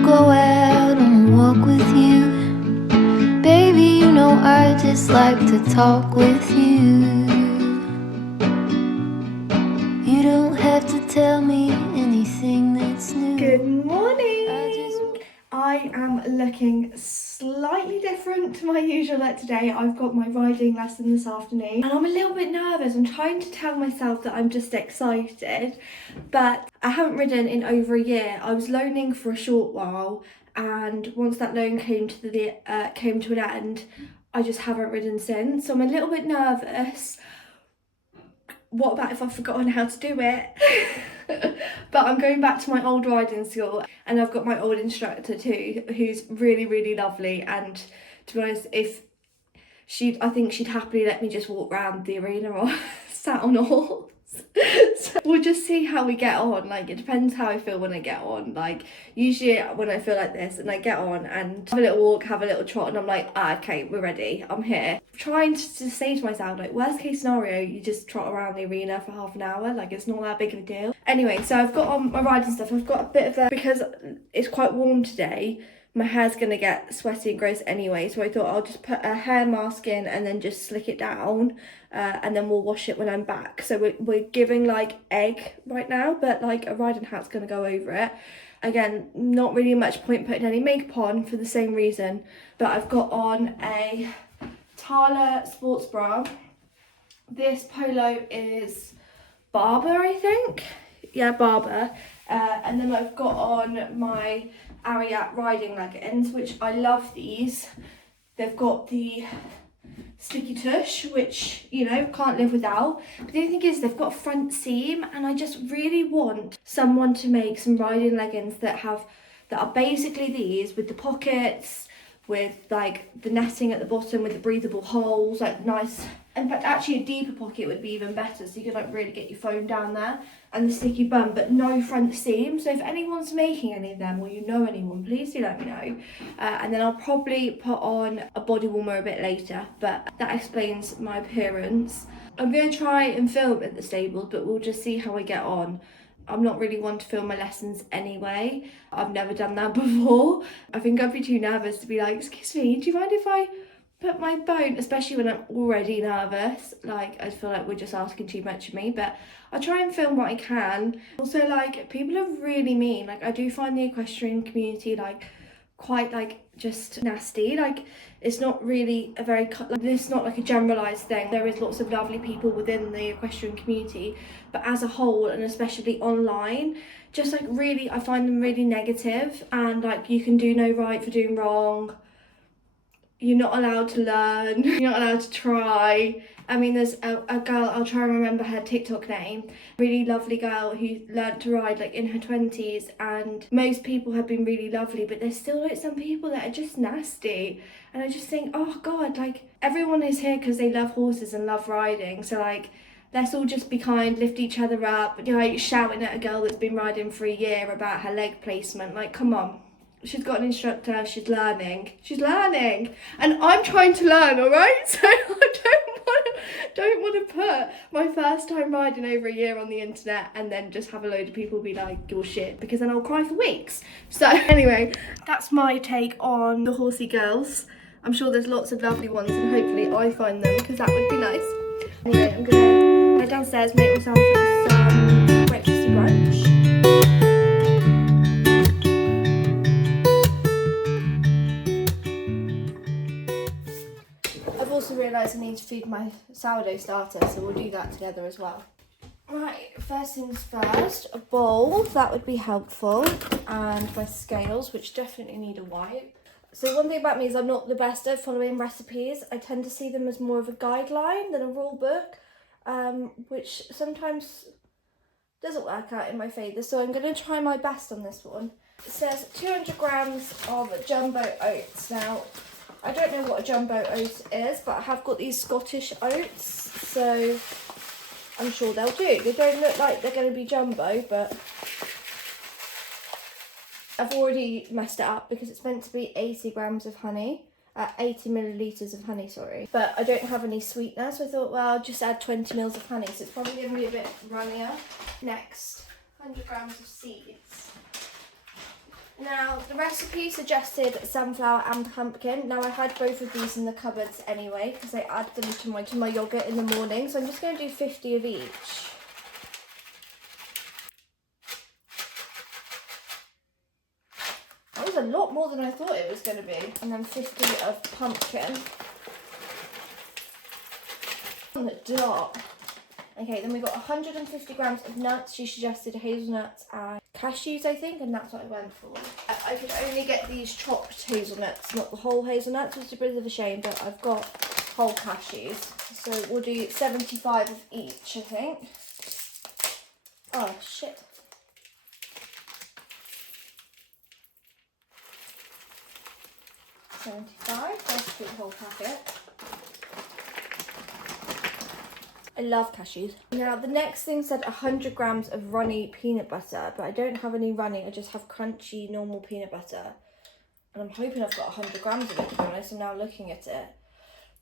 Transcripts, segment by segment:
to go out on a walk with you. Baby, you know I just like to talk with you. You don't have to tell me anything that's new. Good morning! I am looking slightly different to my usual look today. I've got my riding lesson this afternoon and I'm a little bit nervous. I'm trying to tell myself that I'm just excited, but I haven't ridden in over a year. I was loaning for a short while, and once that loan came to an end, I just haven't ridden since. So I'm a little bit nervous. What about if I've forgotten how to do it? But I'm going back to my old riding school, and I've got my old instructor too, who's really, really lovely. And to be honest, I think she'd happily let me just walk around the arena or sat on a horse. So we'll just see how we get on. Like, it depends how I feel when I get on. Like, usually when I feel like this and I get on and have a little walk, have a little trot, and I'm like, okay, we're ready, I'm here. I'm trying to just say to myself, like, worst case scenario, you just trot around the arena for half an hour. Like, it's not that big of a deal. Anyway, so I've got on my riding stuff. I've got a bit of because it's quite warm today, my hair's gonna get sweaty and gross anyway, so I thought I'll just put a hair mask in and then just slick it down, and then we'll wash it when I'm back. So we're giving like egg right now, but like a riding hat's gonna go over it. Again, not really much point putting any makeup on for the same reason, but I've got on a Tala sports bra. This polo is Barber, I think. Yeah, Barber. And then I've got on my Ariat riding leggings, which I love these. They've got the sticky tush, which, you know, can't live without. But the only thing is, they've got a front seam, and I just really want someone to make some riding leggings that are basically these, with the pockets, with like the netting at the bottom, with the breathable holes, like nice. In fact, actually a deeper pocket would be even better, so you could like really get your phone down there, and the sticky bum, but no front seam. So if anyone's making any of them, or you know anyone, please do let me know. And then I'll probably put on a body warmer a bit later, but that explains my appearance. I'm going to try and film at the stables, but we'll just see how I get on. I'm not really one to film my lessons anyway. I've never done that before. I think I'd be too nervous to be like, excuse me, do you mind if I put my phone, especially when I'm already nervous? Like, I feel like we're just asking too much of me, but I'll try and film what I can. Also, like, people are really mean. Like, I do find the equestrian community like quite like just nasty. Like, it's not really a very, it's not like a generalized thing. There is lots of lovely people within the equestrian community, but as a whole, and especially online, just like really, I find them really negative. And like, you can do no right for doing wrong. You're not allowed to learn. You're not allowed to try. I mean, there's a girl, I'll try and remember her TikTok name, really lovely girl who learned to ride like in her 20s, and most people have been really lovely, but there's still like some people that are just nasty. And I just think, oh God, like, everyone is here because they love horses and love riding. So like, let's all just be kind, lift each other up. You know, like shouting at a girl that's been riding for a year about her leg placement. Like, come on. She's got an instructor, she's learning, and I'm trying to learn, all right? So I don't want to put my first time riding over a year on the internet and then just have a load of people be like, you're shit, because then I'll cry for weeks. So anyway, that's my take on the horsey girls. I'm sure there's lots of lovely ones, and hopefully I find them, because that would be nice. Anyway, I'm gonna go downstairs, make myself some breakfasty brunch. I've also realised I need to feed my sourdough starter, so we'll do that together as well. Right, first things first, a bowl, that would be helpful, and my scales, which definitely need a wipe. So one thing about me is I'm not the best at following recipes. I tend to see them as more of a guideline than a rule book, which sometimes doesn't work out in my favour, so I'm going to try my best on this one. It says 200 grams of jumbo oats. Now, I don't know what a jumbo oat is, but I have got these Scottish oats, so I'm sure they'll do. They don't look like they're going to be jumbo, but I've already messed it up because it's meant to be 80 grams of honey, 80 millilitres of honey, sorry. But I don't have any sweetener, so I thought, well, I'll just add 20 mils of honey, so it's probably going to be a bit runnier. Next, 100 grams of seeds. Now, the recipe suggested sunflower and pumpkin. Now, I had both of these in the cupboards anyway because I add them to my yogurt in the morning. So I'm just going to do 50 of each. That was a lot more than I thought it was going to be. And then 50 of pumpkin. On the dot. Okay, then we got 150 grams of nuts. She suggested hazelnuts and cashews, I think, and that's what I went for. I could only get these chopped hazelnuts, not the whole hazelnuts, which is a bit of a shame, but I've got whole cashews. So we'll do 75 of each, I think. Oh, shit. $75, let's do the whole packet. I love cashews. Now the next thing said 100 grams of runny peanut butter, but I don't have any runny, I just have crunchy normal peanut butter. And I'm hoping I've got 100 grams of it, to be honest. I'm now looking at it.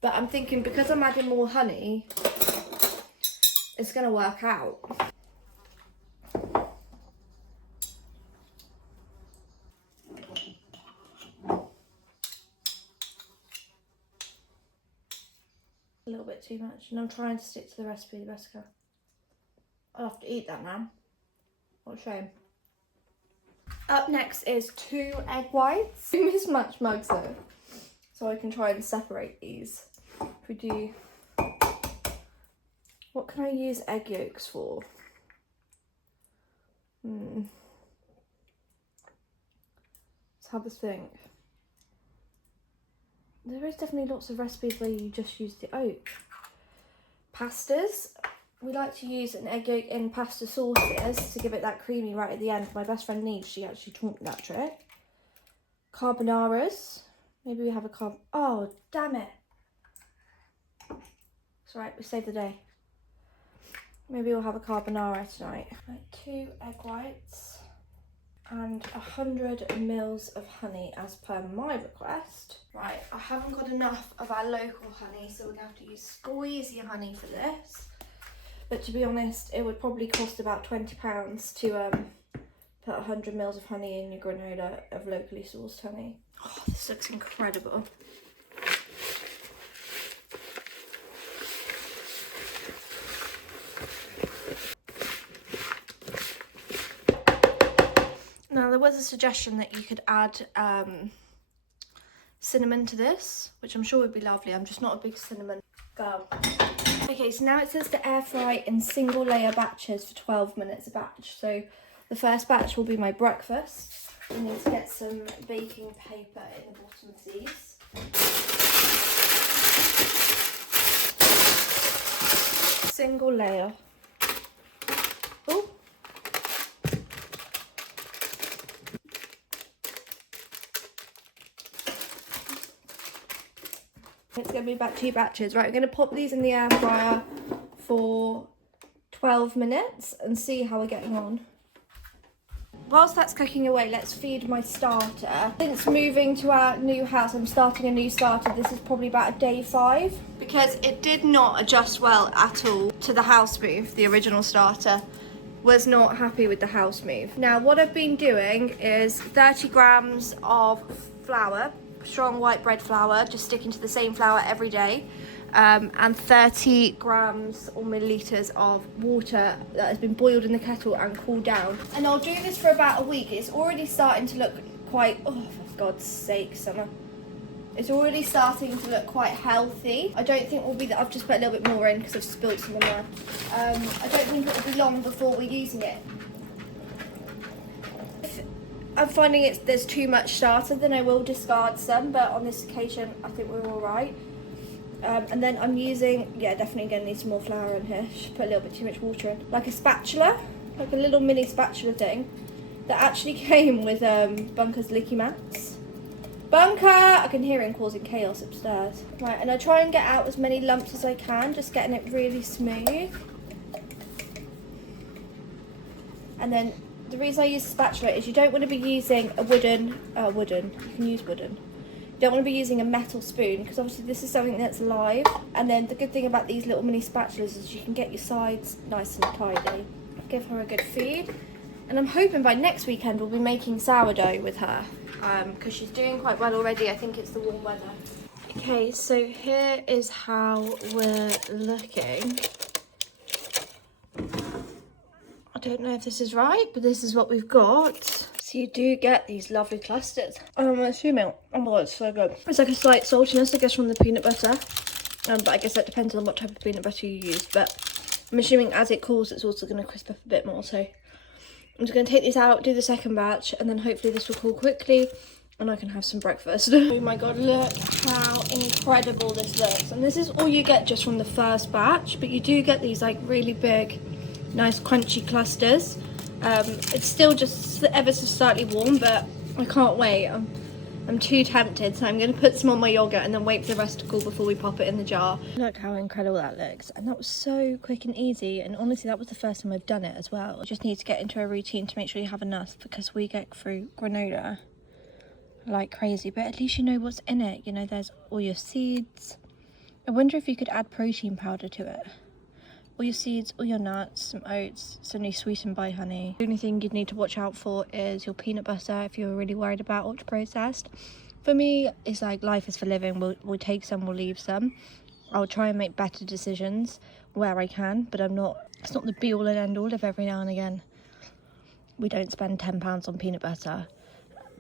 But I'm thinking because I'm adding more honey, it's gonna work out. A little bit too much, and I'm trying to stick to the recipe the best I can. I'll have to eat that now. What a shame. Up next is 2 egg whites. We mismatch mugs though, so I can try and separate these. If we do, what can I use egg yolks for? Let's have a think. There is definitely lots of recipes where you just use the oat. Pastas. We like to use an egg yolk in pasta sauces to give it that creamy right at the end. My best friend Neve, she actually taught me that trick. Carbonaras. Maybe we have a oh, damn it. It's alright, we saved the day. Maybe we'll have a carbonara tonight. Right, 2 egg whites. And 100 mils of honey as per my request. Right, I haven't got enough of our local honey, so we're going to have to use squeezy honey for this. But to be honest, it would probably cost about £20 to put 100 mils of honey in your granola of locally sourced honey. Oh, this looks incredible. Now there was a suggestion that you could add cinnamon to this, which I'm sure would be lovely. I'm just not a big cinnamon girl. Okay, so now it says to air fry in single layer batches for 12 minutes a batch. So the first batch will be my breakfast. We need to get some baking paper in the bottom of these. Single layer. Oh. It's going to be about 2 batches. Right, we're going to pop these in the air fryer for 12 minutes and see how we're getting on. Whilst that's cooking away, let's feed my starter. Since moving to our new house, I'm starting a new starter. This is probably about day 5 because it did not adjust well at all to the house move. The original starter was not happy with the house move. Now, what I've been doing is 30 grams of flour, strong white bread flour, just sticking to the same flour every day, and 30 grams or millilitres of water that has been boiled in the kettle and cooled down. And I'll do this for about a week. It's already starting to look quite, oh for God's sake, Summer. It's already starting to look quite healthy. I don't think we'll be that. I've just put a little bit more in because I've spilled some in there. I don't think it will be long before we're using it. I'm finding there's too much starter, then I will discard some, but on this occasion I think we're all right. And then I'm using, yeah, definitely going to need some more flour in here. Should put a little bit too much water in. Like a spatula, like a little mini spatula thing that actually came with Bunker's Licky Mats. Bunker! I can hear him causing chaos upstairs. Right, and I try and get out as many lumps as I can, just getting it really smooth. And then the reason I use a spatula is you don't want to be using a wooden, you can use wooden. You don't want to be using a metal spoon because obviously this is something that's live. And then the good thing about these little mini spatulas is you can get your sides nice and tidy. Give her a good feed. And I'm hoping by next weekend we'll be making sourdough with her, because she's doing quite well already. I think it's the warm weather. Okay, so here is how we're looking. I don't know if this is right, but this is what we've got. So you do get these lovely clusters. I'm assuming, oh my god, it's so good. It's like a slight saltiness, I guess, from the peanut butter. But I guess that depends on what type of peanut butter you use. But I'm assuming as it cools, it's also going to crisp up a bit more. So I'm just going to take these out, do the second batch, and then hopefully this will cool quickly and I can have some breakfast. Oh my god, look how incredible this looks. And this is all you get just from the first batch, but you do get these like really big, nice crunchy clusters. It's still just ever so slightly warm, but I can't wait. I'm too tempted, so I'm going to put some on my yogurt and then wait for the rest to cool before we pop it in the jar. Look how incredible that looks. And that was so quick and easy, and honestly that was the first time I've done it as well. You just need to get into a routine to make sure you have enough, because we get through granola like crazy, but at least you know what's in it. You know, there's all your seeds. I wonder if you could add protein powder to it. All your seeds, all your nuts, some oats. It's only sweetened by honey. The only thing you'd need to watch out for is your peanut butter if you're really worried about ultra processed. For me, it's like life is for living. We'll take some, we'll leave some. I'll try and make better decisions where I can, but it's not the be all and end all of every now and again. We don't spend £10 on peanut butter,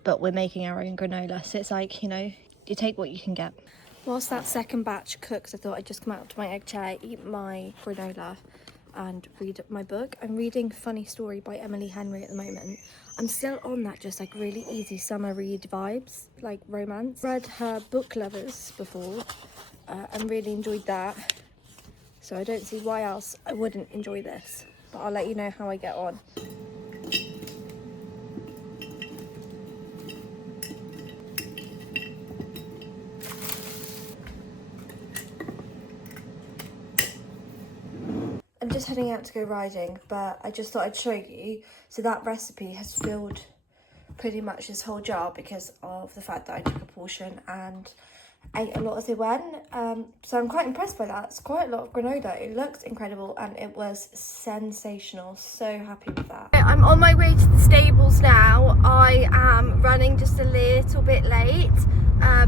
but we're making our own granola. So it's like, you know, you take what you can get. Whilst that second batch cooks, I thought I'd just come out to my egg chair, eat my granola and read my book. I'm reading Funny Story by Emily Henry at the moment. I'm still on that just like really easy summer read vibes, like romance. Read her Book Lovers before and really enjoyed that. So I don't see why else I wouldn't enjoy this, but I'll let you know how I get on. I'm just heading out to go riding, but I just thought I'd show you. So that recipe has filled pretty much this whole jar because of the fact that I took a portion and ate a lot as they went. So I'm quite impressed by that. It's quite a lot of granola. It looks incredible and it was sensational. So happy with that. I'm on my way to the stables now. I am running just a little bit late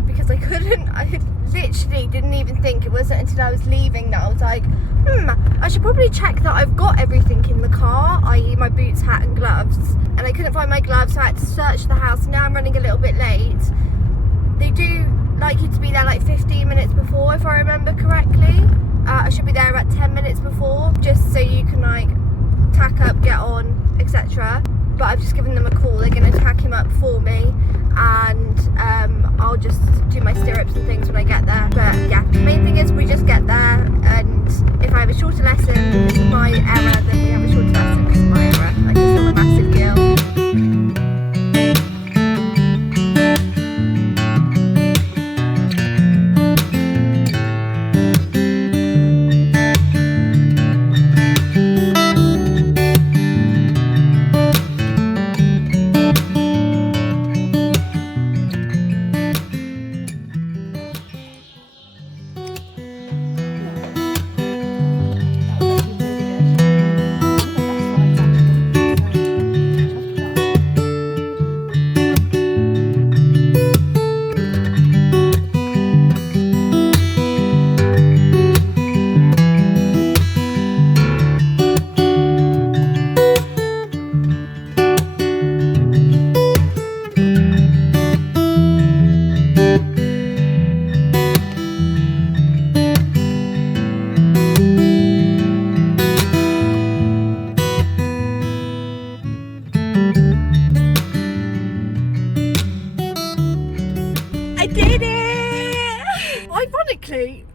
because I literally didn't even think. It wasn't until I was leaving that I was like, I should probably check that I've got everything in the car, i.e. my boots, hat and gloves. And I couldn't find my gloves, so I had to search the house. Now I'm running a little bit late. They do like you to be there like 15 minutes before, if I remember correctly. I should be there about 10 minutes before, just so you can like tack up, get on, etc. But I've just given them a call. They're going to tack him up for me, and I'll just do my stirrups and things when I get there. But yeah, the main thing is we just get there, and if I have a shorter lesson because of my error, then we have a shorter lesson because of my error. Like, it's not a massive deal.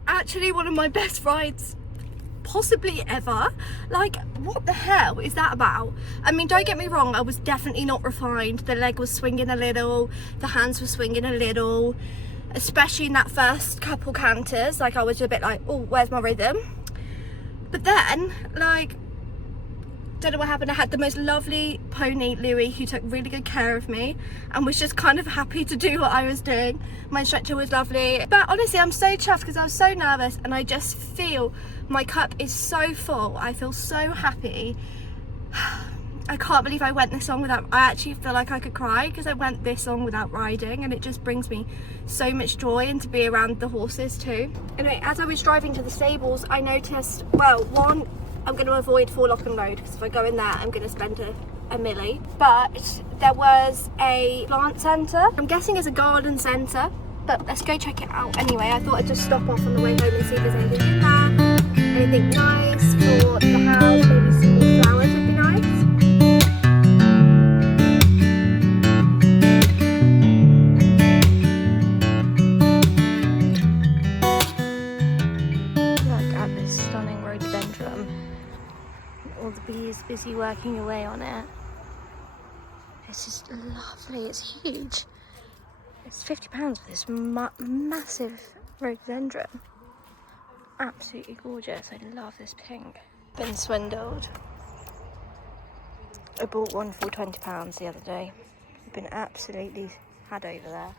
Actually one of my best rides possibly ever. Like, what the hell is that about? I mean, don't get me wrong, I was definitely not refined. The leg was swinging a little, the hands were swinging a little, especially in that first couple canters. Like, I was a bit like, oh, where's my rhythm? But then, like, don't know what happened. I had the most lovely pony, Louis, who took really good care of me and was just kind of happy to do what I was doing. My instructor was lovely. But honestly, I'm so chuffed because I was so nervous, and I just feel my cup is so full. I feel so happy. I can't believe I went this song without, I actually feel like I could cry because I went this song without riding, and it just brings me so much joy, and to be around the horses too. Anyway, as I was driving to the stables, I noticed, well, one, I'm going to avoid Forelock and Road because if I go in there I'm going to spend a milli. But there was a plant centre, I'm guessing it's a garden centre, but let's go check it out anyway. I thought I'd just stop off on the way home and see if there's anything in there, anything nice for the house, maybe some new flowers would be nice. Look at this stunning rhododendron. All the bees busy working away on it. It's just lovely, it's huge. It's £50 for this massive rhododendron. Absolutely gorgeous, I love this pink. Been swindled. I bought one for £20 the other day. Been absolutely had over there.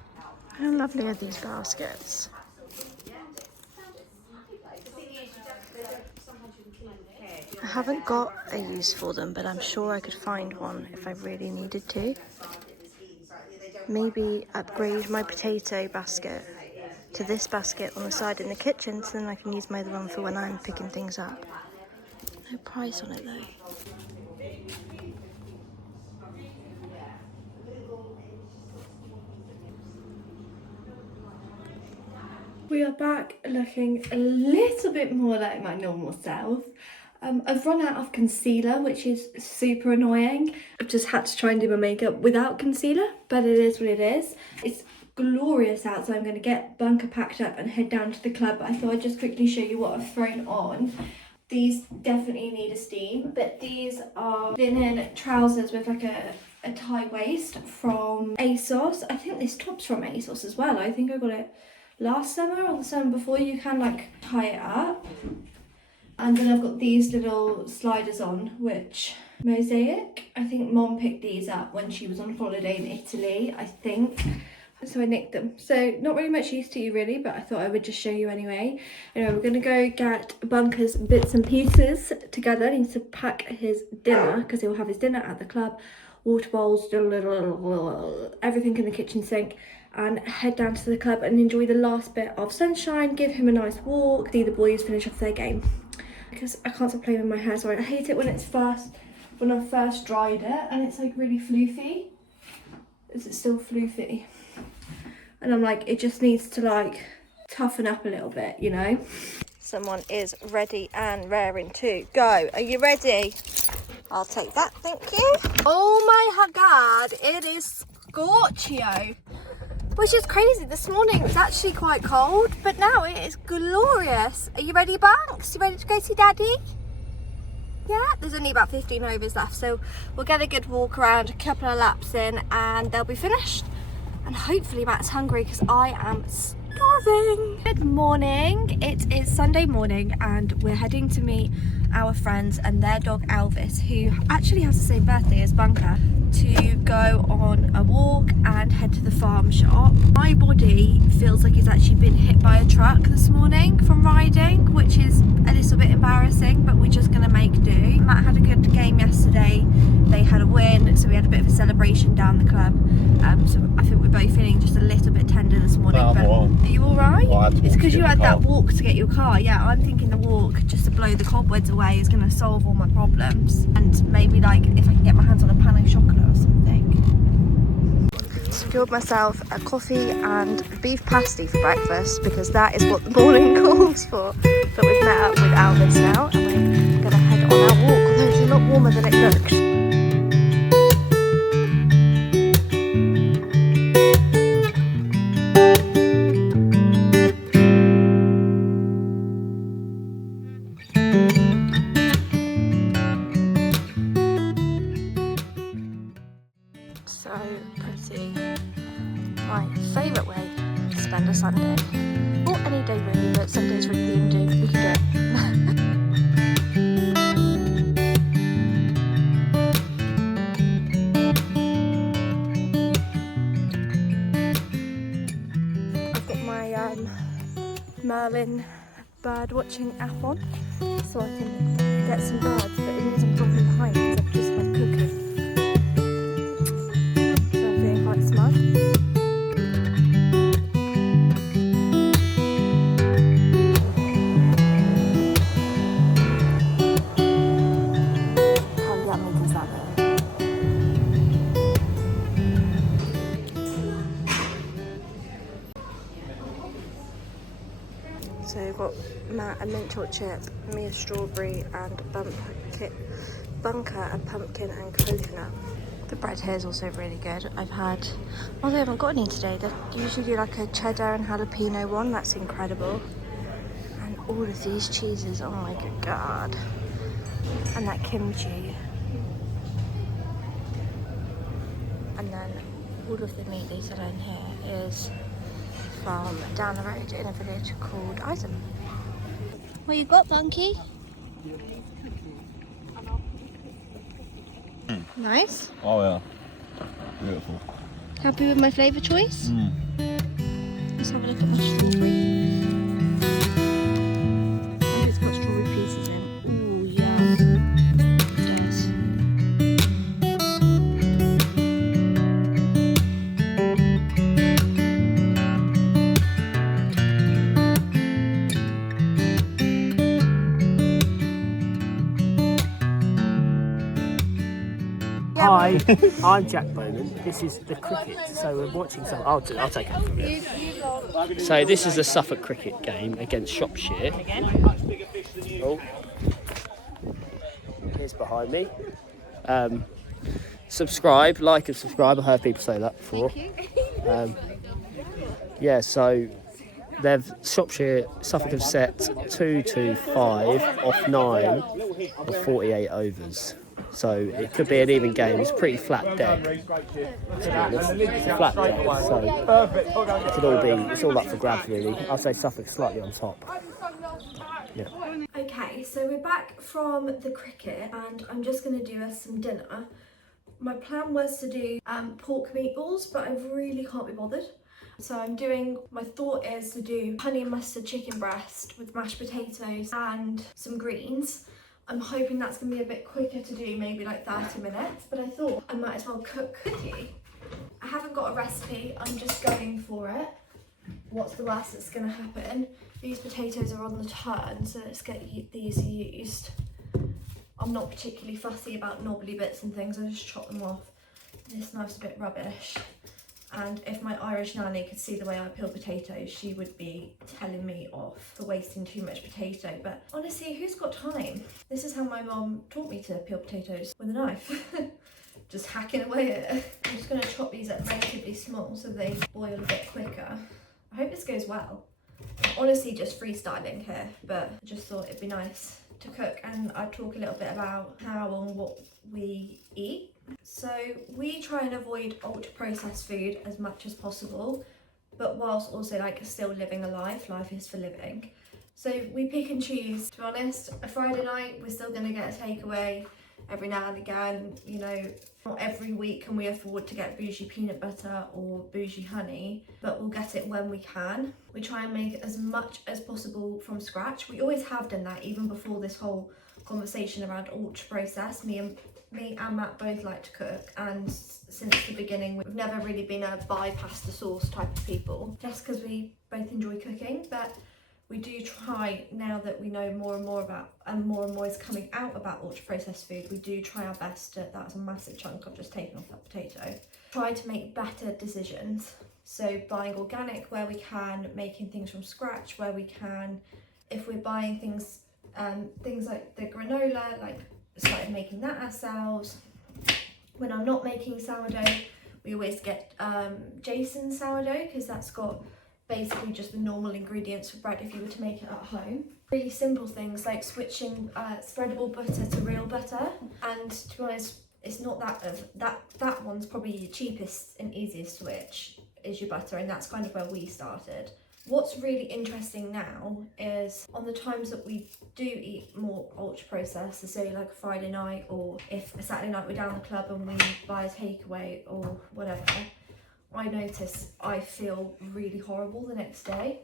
How lovely are these baskets? I haven't got a use for them, but I'm sure I could find one if I really needed to. Maybe upgrade my potato basket to this basket on the side in the kitchen, so then I can use my other one for when I'm picking things up. No price on it though. We are back looking a little bit more like my normal self. I've run out of concealer, which is super annoying. I've just had to try and do my makeup without concealer, but it is what it is. It's glorious out, so I'm going to get bunker packed up and head down to the club. I thought I'd just quickly show you what I've thrown on. These definitely need a steam, but these are linen trousers with like a tie waist from ASOS. I think this top's from ASOS as well. I think I got it last summer or the summer before. You can like tie it up. And then I've got these little sliders on, which Mosaic. I think Mom picked these up when she was on holiday in Italy, I think. So I nicked them. So not really much use to you really, but I thought I would just show you anyway. Anyway, we're gonna go get Bunker's bits and pieces together. He needs to pack his dinner because he'll have his dinner at the club. Water bowls, everything in the kitchen sink, and head down to the club and enjoy the last bit of sunshine, give him a nice walk, see the boys finish off their game. Because I can't stop playing with my hair, sorry. I hate it when I first dried it and it's like really floofy. Is it still floofy? And I'm like, it just needs to like toughen up a little bit, you know? Someone is ready and raring to go. Are you ready? I'll take that, thank you. Oh my god, it is scorchio. Which is crazy, this morning it was actually quite cold, but now it is glorious. Are you ready, Banks? You ready to go see Daddy? Yeah, there's only about 15 overs left, so we'll get a good walk around, a couple of laps in, and they'll be finished. And hopefully Matt's hungry because I am starving. Good morning, it is Sunday morning and we're heading to meet our friends and their dog Elvis, who actually has the same birthday as Bunker, to go on a walk and head to the farm shop. My body feels like it's actually been hit by a truck this morning from riding, which is a little bit embarrassing, but we're just gonna make do. Matt had a good game yesterday, they had a win, so we had a bit of a celebration down the club. So I think we're both feeling just a little bit tender this morning. No, but are you alright? Well, it's because you had that walk to get your car. Yeah, I'm thinking the walk just to blow the cobwebs away is going to solve all my problems. And maybe like if I can get my hands on a pan of chocolate or something. Secured myself a coffee and beef pasty for breakfast because that is what the morning calls for. But we've met up with Elvis now and we're going to head on our walk, although it's a lot warmer than it looks. So pretty. My favourite way to spend a Sunday. Or any day really, but Sunday's really the only day we can do it. I've got my Merlin bird watching app on, so I can get some birds, but it means I'm dropping behind because I've just had cooking. a mint chocolate chip, me a strawberry, and bunker a pumpkin and coconut. The bread here is also really good. I've had, although I haven't got any today, they usually do like a cheddar and jalapeno one, that's incredible. And all of these cheeses, oh my good god. And that kimchi. And then all of the meat they sell in here is from down the road in a village called Isen. What you got, Bunky? Nice. Oh yeah, beautiful. Happy with my flavour choice? Let's have a look at my strawberry. And it's got strawberry pieces in. Ooh, yum. It does. Hi, I'm Jack Bowman. This is the cricket. So we're watching some. I'll take it from here. So this is a Suffolk cricket game against Shropshire. Oh, here's behind me. Subscribe, like, and subscribe. I heard people say that before. Yeah, so Suffolk have set 2-5 off 9 of 48 overs. So it could be an even game. It's a pretty flat deck, to be honest. It's a flat deck, so it's all up for grabs really. I'll say Suffolk slightly on top. Yeah. Okay, so we're back from the cricket and I'm just going to do us some dinner. My plan was to do pork meatballs, but I really can't be bothered. So my thought is to do honey and mustard chicken breast with mashed potatoes and some greens. I'm hoping that's going to be a bit quicker to do, maybe like 30 minutes, but I thought I might as well cook with you. I haven't got a recipe, I'm just going for it. What's the worst that's going to happen? These potatoes are on the turn, so let's get these used. I'm not particularly fussy about knobbly bits and things, I just chop them off. This knife's a bit rubbish. And if my Irish nanny could see the way I peel potatoes, she would be telling me off for wasting too much potato. But honestly, who's got time? This is how my mum taught me to peel potatoes, with a knife. Just hacking away at it. I'm just going to chop these up relatively small so they boil a bit quicker. I hope this goes well. I'm honestly just freestyling here, but I just thought it'd be nice to cook, and I'd talk a little bit about how and what we eat. So we try and avoid ultra processed food as much as possible, but whilst also like still living a life is for living. So we pick and choose. To be honest, a Friday night we're still going to get a takeaway every now and again. You know, not every week can we afford to get bougie peanut butter or bougie honey, but we'll get it when we can. We try and make as much as possible from scratch. We always have done that, even before this whole conversation around ultra processed. Me and Matt both like to cook, and since the beginning we've never really been a buy pasta sauce type of people, just because we both enjoy cooking. But we do try, now that we know more and more about, and more is coming out about ultra processed food, we do try our best to, that's a massive chunk I've just taken off that potato, try to make better decisions. So buying organic where we can, making things from scratch where we can. If we're buying things like the granola, like started making that ourselves. When I'm not making sourdough, we always get Jason's sourdough, because that's got basically just the normal ingredients for bread if you were to make it at home. Really simple things like switching spreadable butter to real butter, and to be honest, it's not that one's probably your cheapest and easiest switch is your butter, and that's kind of where we started. What's really interesting now is on the times that we do eat more ultra processed, so say like a Friday night, or if a Saturday night we're down the club and we buy a takeaway or whatever, I notice I feel really horrible the next day,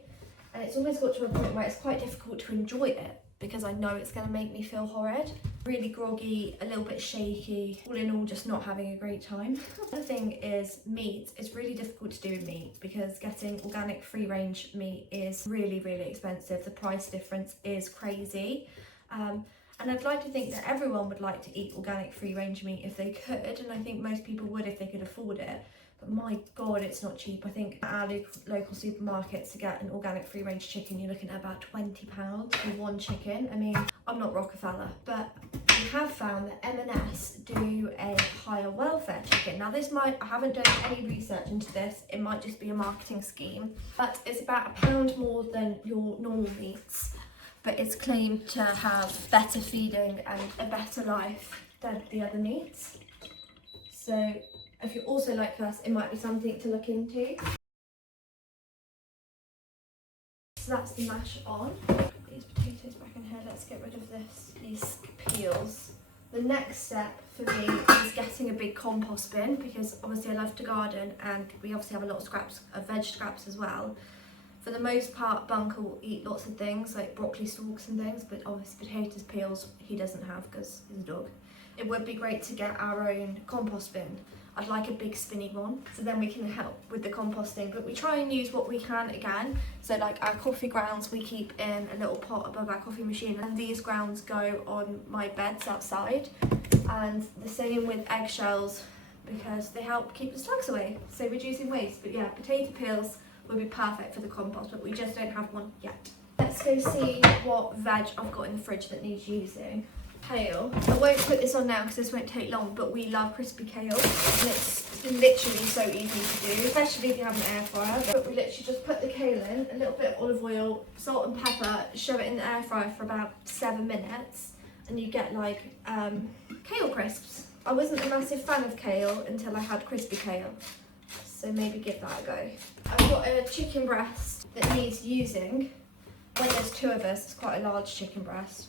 and it's almost got to a point where it's quite difficult to enjoy it because I know it's going to make me feel horrid. Really groggy, a little bit shaky, all in all just not having a great time. The other thing is meat. It's really difficult to do with meat because getting organic free range meat is really, really expensive. The price difference is crazy. And I'd like to think that everyone would like to eat organic free range meat if they could, and I think most people would if they could afford it. But my god, it's not cheap. I think at our local supermarkets to get an organic free range chicken, you're looking at about £20 for one chicken. I mean, I'm not Rockefeller, but we have found that M&S do a higher welfare chicken. Now this I haven't done any research into this, it might just be a marketing scheme, but it's about £1 more than your normal meats, but it's claimed to have better feeding and a better life than the other meats. So if you're also like us, it might be something to look into. So that's the mash on. These potatoes back in here, let's get rid of these peels. The next step for me is getting a big compost bin, because obviously I love to garden and we obviously have a lot of scraps, of veg scraps as well. For the most part, Bunker will eat lots of things like broccoli stalks and things, but obviously potatoes peels he doesn't have because he's a dog. It would be great to get our own compost bin. I'd like a big spinny one, so then we can help with the composting, but we try and use what we can again. So like our coffee grounds we keep in a little pot above our coffee machine, and these grounds go on my beds outside. And the same with eggshells, because they help keep the slugs away, so reducing waste. But yeah, potato peels would be perfect for the compost, but we just don't have one yet. Let's go see what veg I've got in the fridge that needs using. Kale. I won't put this on now because this won't take long, but we love crispy kale and it's literally so easy to do, especially if you have an air fryer. But we literally just put the kale in, a little bit of olive oil, salt and pepper, shove it in the air fryer for about 7 minutes and you get like kale crisps. I wasn't a massive fan of kale until I had crispy kale, so maybe give that a go. I've got a chicken breast that needs using. When there's 2 of us, it's quite a large chicken breast.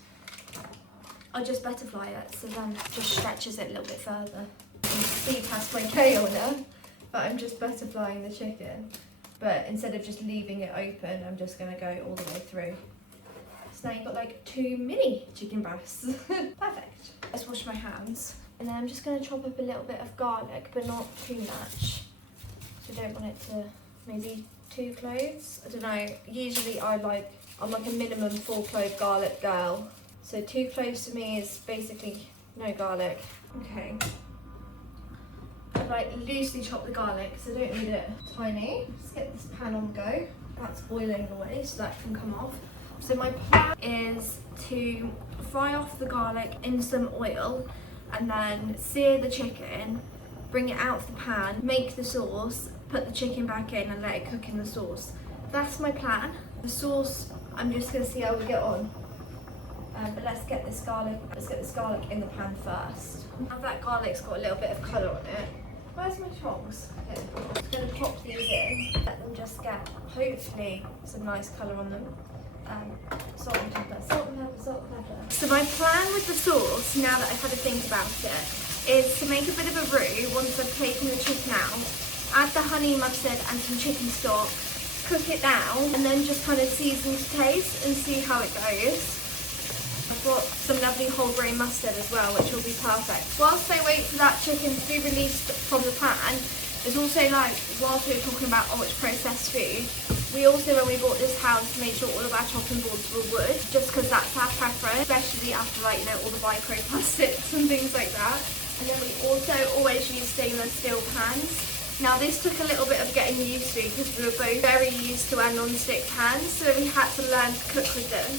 I just butterfly it, so then it just stretches it a little bit further. You can see past my kale now, but I'm just butterflying the chicken. But instead of just leaving it open, I'm just gonna go all the way through. So now you've got like 2 mini chicken breasts. Perfect. Let's wash my hands. And then I'm just gonna chop up a little bit of garlic, but not too much. So I don't want it to, maybe 2 cloves. I don't know, usually I'm like a minimum 4 clove garlic girl. So 2 cloves for me is basically no garlic. Okay. I've like loosely chopped the garlic, so I don't need it tiny. Let's get this pan on go. That's boiling away, so that can come off. So my plan is to fry off the garlic in some oil and then sear the chicken, bring it out of the pan, make the sauce, put the chicken back in and let it cook in the sauce. That's my plan. The sauce, I'm just gonna see how we get on. But let's get this garlic in the pan first. Now that garlic's got a little bit of colour on it. Where's my tongs? Okay. I'm just going to pop these in, let them just get, hopefully, some nice colour on them. Salt and pepper, salt and pepper, salt and pepper. So my plan with the sauce, now that I've had a think about it, is to make a bit of a roux once I've taken the chicken out, add the honey mustard and some chicken stock, cook it down, and then just kind of season to taste and see how it goes. I've got some lovely whole grain mustard as well, which will be perfect. Whilst I wait for that chicken to be released from the pan, there's also like, whilst we were talking about it's processed food, we also, when we bought this house, made sure all of our chopping boards were wood, just because that's our preference, especially after like, you know, all the microplastics and things like that. And then we also always use stainless steel pans. Now this took a little bit of getting used to because we were both very used to our non-stick pans, so we had to learn to cook with them.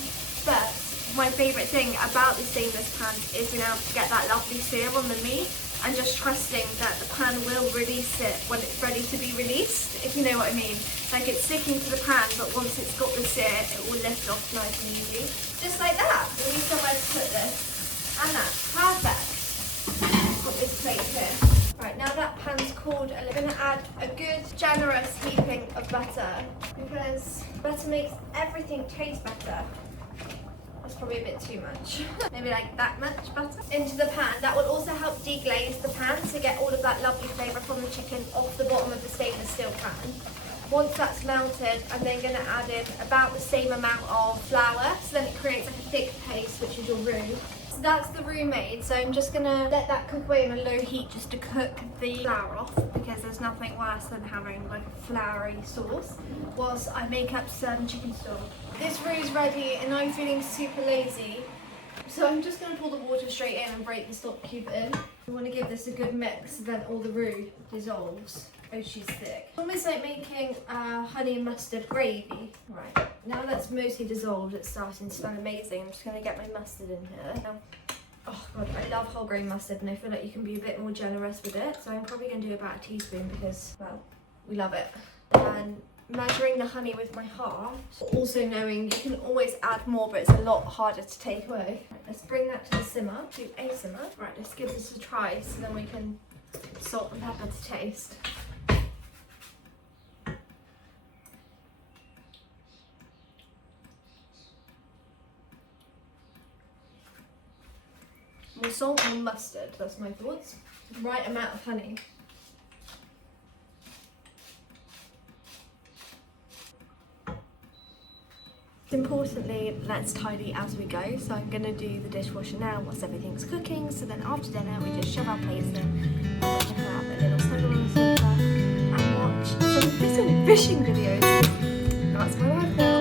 But my favourite thing about the stainless pans is being able to get that lovely sear on the meat and just trusting that the pan will release it when it's ready to be released, if you know what I mean. Like it's sticking to the pan, but once it's got the sear, it will lift off nice and easy. Just like that. We need somewhere to put this. And that's perfect. Got this plate here. Right, now that pan's cooled, I'm going to add a good generous heaping of butter, because butter makes everything taste better. That's probably a bit too much. Maybe like that much butter into the pan. That will also help deglaze the pan to get all of that lovely flavour from the chicken off the bottom of the stainless steel pan. Once that's melted, I'm then going to add in about the same amount of flour, so then it creates like a thick paste, which is your roux. So that's the roux made, so I'm just going to let that cook away on a low heat just to cook the flour off, because there's nothing worse than having like a floury sauce whilst I make up some chicken stock. This roux is ready and I'm feeling super lazy, so I'm just going to pour the water straight in and break the stock cube in. I want to give this a good mix so then all the roux dissolves. Oh, she's thick. Almost like making honey and mustard gravy. Right, now that's mostly dissolved, it's starting to smell amazing. I'm just going to get my mustard in here. Oh god, I love whole grain mustard and I feel like you can be a bit more generous with it. So I'm probably going to do about a teaspoon because, well, we love it. And measuring the honey with my half, also knowing you can always add more, but it's a lot harder to take away. Right, let's bring that to the simmer, to a simmer. Right, let's give this a try so then we can salt and pepper to taste. More salt, more mustard, that's my thoughts. Right amount of honey. Importantly, let's tidy as we go. So I'm going to do the dishwasher now once everything's cooking. So then after dinner, we just shove our plates in, have a little snuggle on the sofa and watch some fishing videos. That's my life now.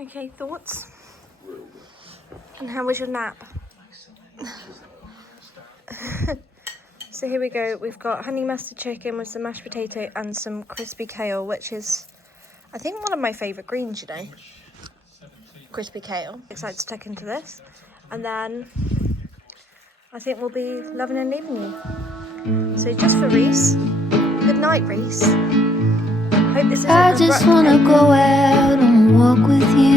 Okay, thoughts? And how was your nap? So here we go, we've got honey mustard chicken with some mashed potato and some crispy kale, which is, I think, one of my favourite greens, you know. Crispy kale. Excited to tuck into this. And then I think we'll be loving and leaving you. So just for Reese, good night, Reese. Hope this isn't I just wanna go out on a walk with you.